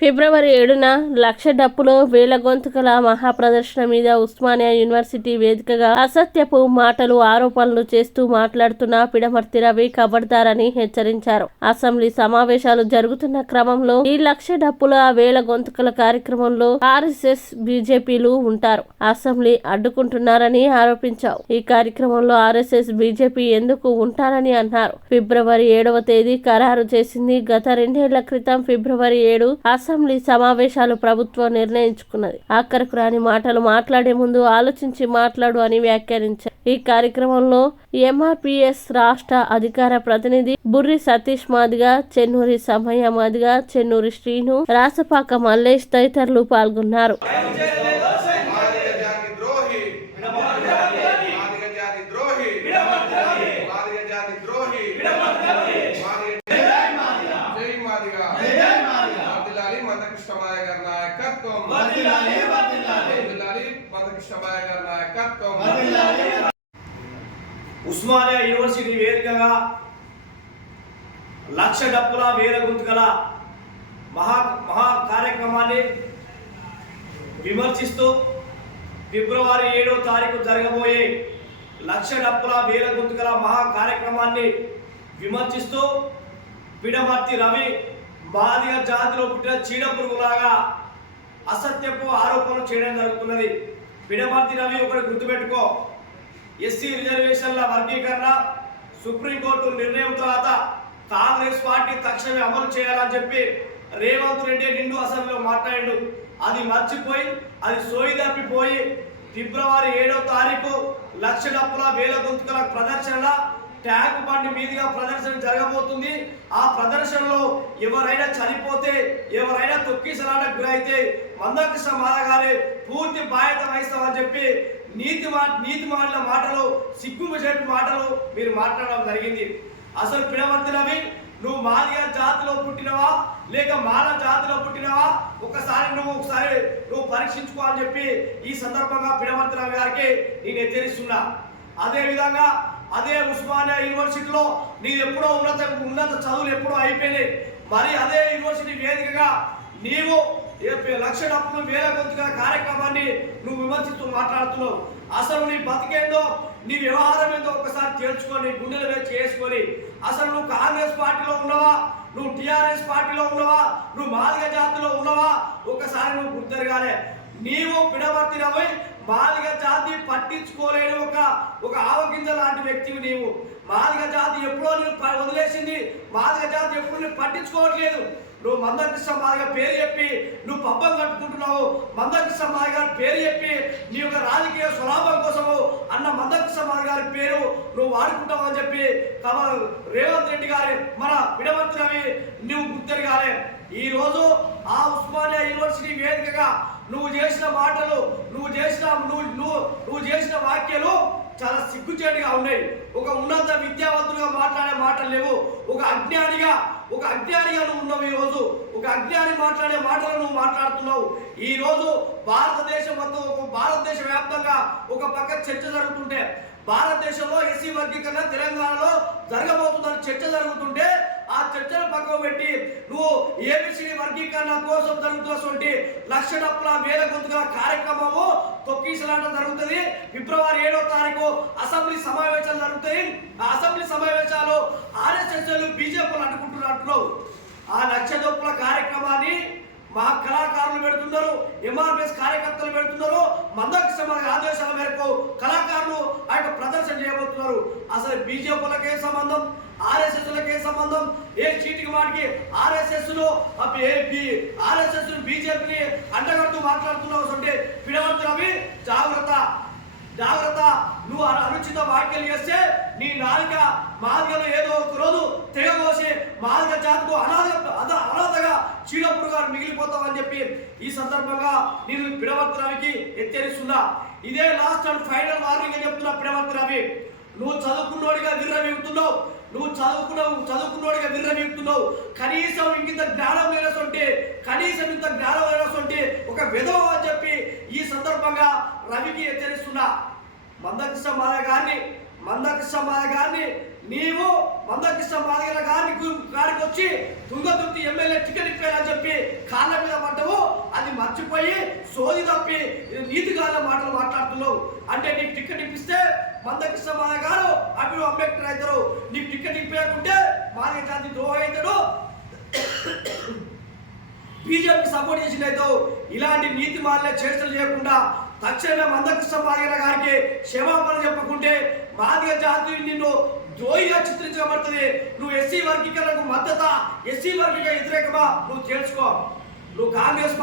ఫిబ్రవరి 7న లక్ష డప్పులో వేల గొంతుకల మహాప్రదర్శన మీద ఉస్మానియా యూనివర్సిటీ వేదికగా అసత్యపు మాటలు ఆరోపణలు చేస్తూ మాట్లాడుతున్న పిడమర్తి రవి ఖబర్దారని హెచ్చరించారు. అసెంబ్లీ సమావేశాలు జరుగుతున్న క్రమంలో ఈ లక్ష డప్పుల వేల గొంతుకల కార్యక్రమంలో ఆర్ఎస్ఎస్ బీజేపీలు ఉంటారు. అసెంబ్లీ అడ్డుకుంటున్నారని ఆరోపించారు. ఈ కార్యక్రమంలో ఆర్ఎస్ఎస్ బీజేపీ ఎందుకు ఉంటారని అన్నారు. ఫిబ్రవరి 7వ తేదీ ఖరారు చేసింది. గత 2 ఏళ్ల క్రితం ఫిబ్రవరి 7 అసెంబ్లీ సమావేశాలు ప్రభుత్వం నిర్ణయించుకున్నది. ఆఖరకు రాని మాటలు మాట్లాడే ముందు ఆలోచించి మాట్లాడు అని వ్యాఖ్యానించారు. ఈ కార్యక్రమంలో ఎంఆర్పీఎస్ రాష్ట్ర అధికార ప్రతినిధి బుర్రి సతీష్ మాదిగ, చెన్నూరి సమయ్య మాదిగ, చెన్నూరి శ్రీను, రాసపాక మల్లేష్ తదితరులు పాల్గొన్నారు. ఉస్మానియా యూనివర్సిటీ వేదికగా లక్ష డప్పుల వేల గొంతుకల మహా కార్యక్రమాన్ని విమర్శిస్తూ ఫిబ్రవరి 7వ తారీఖు జరగబోయే లక్ష డప్పుల వేల గొంతుకల మహా కార్యక్రమాన్ని విమర్శిస్తూ పిడమర్తి రవి మాదిగ జాతిలో పుట్టిన చీడపురుగులాగా అసత్యపు ఆరోపణలు చేయడం జరుగుతున్నది. పిడమర్తి రవి ఒకటి గుర్తుపెట్టుకో, ఎస్సీ రిజర్వేషన్ల వర్గీకరణ సుప్రీంకోర్టు నిర్ణయం తర్వాత కాంగ్రెస్ పార్టీ తక్షణమే అమలు చేయాలని చెప్పి రేవంత్ రెడ్డి నిండు అసెంబ్లీలో మాట్లాడాడు. అది మర్చిపోయి అది సోయి తప్పిపోయి ఫిబ్రవరి 7వ తారీఖు లక్ష డప్పుల వేల గొంతుకల ప్రదర్శన ట్యాంక్ బండి మీదుగా ప్రదర్శన జరగబోతుంది. ఆ ప్రదర్శనలో ఎవరైనా చనిపోతే, ఎవరైనా తొక్కిసలాటకు గురైతే మందకృష్ణ మాదిగ పూర్తి బాధ్యత వహిస్తామని చెప్పి నీతి మాటల మాటలు, సిగ్గుచేటు మాటలు మీరు మాట్లాడడం జరిగింది. అసలు పిడమర్తి రవి, నువ్వు మాదిగ జాతిలో పుట్టినవా లేక మాల జాతిలో పుట్టినవా ఒకసారి నువ్వు పరీక్షించుకో అని చెప్పి ఈ సందర్భంగా పిడమర్తి రవి గారికి నేను హెచ్చరిస్తున్నా. అదేవిధంగా అదే ఉస్మానియా యూనివర్సిటీలో నీవు ఎప్పుడో ఉన్నత చదువులు ఎప్పుడో అయిపోయినాయి. మరి అదే యూనివర్సిటీ వేదికగా నీవు లక్ష డప్పులు వేల గొంతుకల కార్యక్రమాన్ని నువ్వు విమర్శిస్తూ మాట్లాడుతున్నావు. అసలు నీ బతికేందో, నీ వ్యవహారం ఏందో ఒకసారి తేల్చుకొని గుండెలు వేచి చేసుకొని, అసలు నువ్వు కాంగ్రెస్ పార్టీలో ఉన్నవా, నువ్వు టీఆర్ఎస్ పార్టీలో ఉన్నవా, నువ్వు మాదిగ జాతిలో ఉన్నవా ఒకసారి నువ్వు గుర్తెరగాలి. నీవు పిడమర్తి రవి మాదిగ జాతి పట్టించుకోలేని ఒక ఆవగింజ లాంటి వ్యక్తివి. నీవు మాదిగ జాతి ఎప్పుడో నేను వదిలేసింది, మాదిగ జాతి ఎప్పుడు నేను పట్టించుకోవట్లేదు. నువ్వు మందకృష్ణ మాదిగ పేరు చెప్పి నువ్వు పబ్బం కట్టుకుంటున్నావు. మందకృష్ణ మాదిగ పేరు చెప్పి నీ యొక్క రాజకీయ స్వలాభం కోసము అన్న మందకృష్ణ మాదిగ పేరు నువ్వు వాడుకుంటావు అని చెప్పి రేవంత్ రెడ్డి గారి మన పిడమర్తి రవి నువ్వు గుర్తెరగాలి. ఈ రోజు ఆ ఉస్మానియా యూనివర్సిటీ వేదికగా నువ్వు చేసిన మాటలు, నువ్వు చేసిన వ్యాఖ్యలు చాలా సిగ్గుచేటుగా ఉన్నాయి. ఒక ఉన్నత విద్యావంతులుగా మాట్లాడే మాటలు లేవు. ఒక అజ్ఞానిగా నువ్వు ఉన్నావు. ఈ రోజు ఒక అజ్ఞాని మాట్లాడే మాటలు నువ్వు మాట్లాడుతున్నావు. ఈ రోజు భారతదేశం వ్యాప్తంగా ఒక పక్క చర్చ జరుగుతుంటే, భారతదేశంలో ఎస్సీ వర్గీకరణ తెలంగాణలో జరగబోతుందని చర్చ జరుగుతుంటే, ఆ చర్చను పక్కకు పెట్టి నువ్వు ఏబిసిడి వర్గీకరణ కోసం జరుగుతున్నటువంటి లక్ష డప్పుల వేల గొంతుకల కార్యక్రమము తొక్కిసలాట జరుగుతుంది. ఫిబ్రవరి 7వ తారీఖు అసెంబ్లీ సమావేశాలు జరుగుతాయి. ఆ అసెంబ్లీ సమావేశాలు ఆర్ఎస్ఎస్ బీజేపీలు అడ్డుకుంటున్నట్టున్నావు. ఆ లక్ష డప్పుల కార్యక్రమాన్ని మా కళాకారులు పెడుతున్నారు, ఎంఆర్పిఎస్ కార్యకర్తలు పెడుతున్నారు. మందకృష్ణ మాదిగ ఆదేశాల మేరకు కళాకారులు ఆ యొక్క ప్రదర్శన చేయబోతున్నారు. అసలు బీజేపీలకే సంబంధం, ఆర్ఎస్ఎస్లకే సంబంధం. ఏ చీటికి వాటికి ఆర్ఎస్ఎస్ బీజేపీని అంటగడుతూ మాట్లాడుతున్నావు. అంటే పిడమర్తి రవి జాగ్రత్త. నువ్వు అనుచిత వ్యాఖ్యలు చేస్తే నీ నాలుక మాదిగలు ఏదో ఒక రోజు తెగబోసి మాదిగ జాతికు అనాథగా చీడపురుగా మిగిలిపోతావని చెప్పి ఈ సందర్భంగా నేను పిడమర్తి రవికి హెచ్చరిస్తున్నా. ఇదే లాస్ట్ అండ్ ఫైనల్ వార్నింగ్ చెప్తున్నా. పిడమర్తి రవి, నువ్వు చదువుకున్నోడిగా విర్రవీగుతున్నావు. కనీసం ఇంత జ్ఞానం లేనటువంటి ఒక విధవ అని చెప్పి ఈ సందర్భంగా రవికి హెచ్చరిస్తున్నా. మందకృష్ణ మాదిగ గారిని నీవు మందకృష్ణ మాదిగ గారికి వచ్చి తుంగతుర్తి ఎమ్మెల్యే టికెట్ ఇప్పారని చెప్పి కాళ్ళ మీద సోది తప్పి నీతిగాల మాటలు మాట్లాడుతున్నావు. అంటే నీకు టికెట్ ఇప్పిస్తే మందకృష్ణ మాదిగ గారు అభినవ్ అంబేద్కర్ అవుతారు, నీకు టికెట్ ఇప్పకుంటే మాదిగ జాతి ద్రోహం అవుతాడు, బీజేపీ సపోర్ట్ చేసినట్టు. ఇలాంటి నీతి మాలిన చర్చలు చేయకుండా తక్షణమే మందకృష్ణ మాదిగ గారికి క్షమాపణ చెప్పకుంటే మాదిగ జాతి నిన్ను ద్రోహిగా చిత్రించబడుతుంది. నువ్వు ఎస్సీ వర్గీకరణకు మద్దత, ఎస్సీ వర్గీకరణ వ్యతిరేకమా నువ్వు తెలుసుకో. నువ్వు కాంగ్రెస్